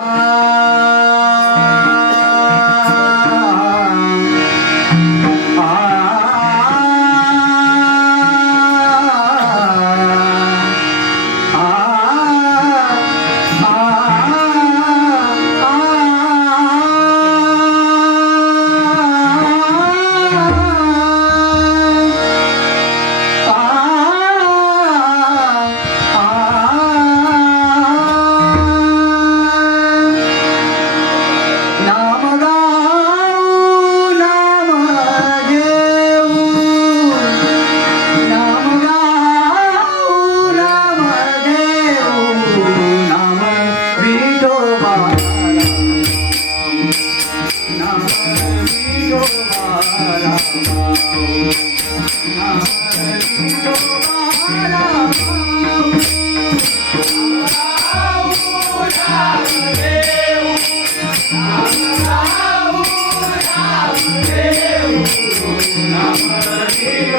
Uh...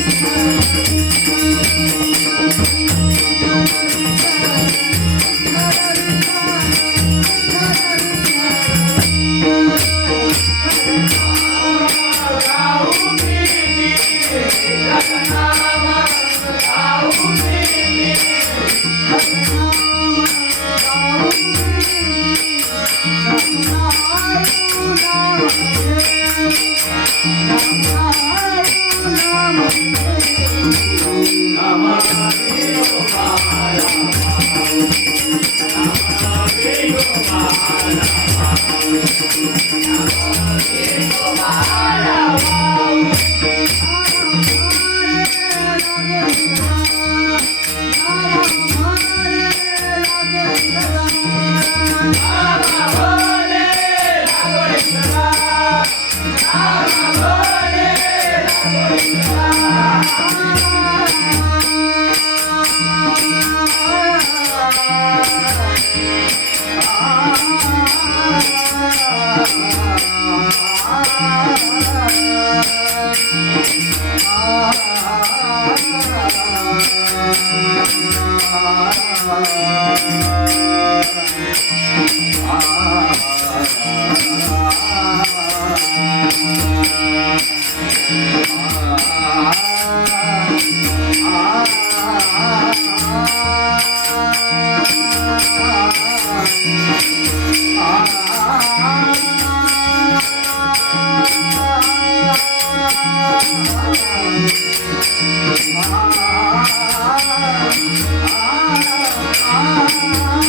Thank you. Oh, Ah Ah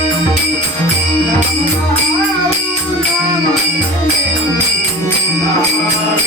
Thank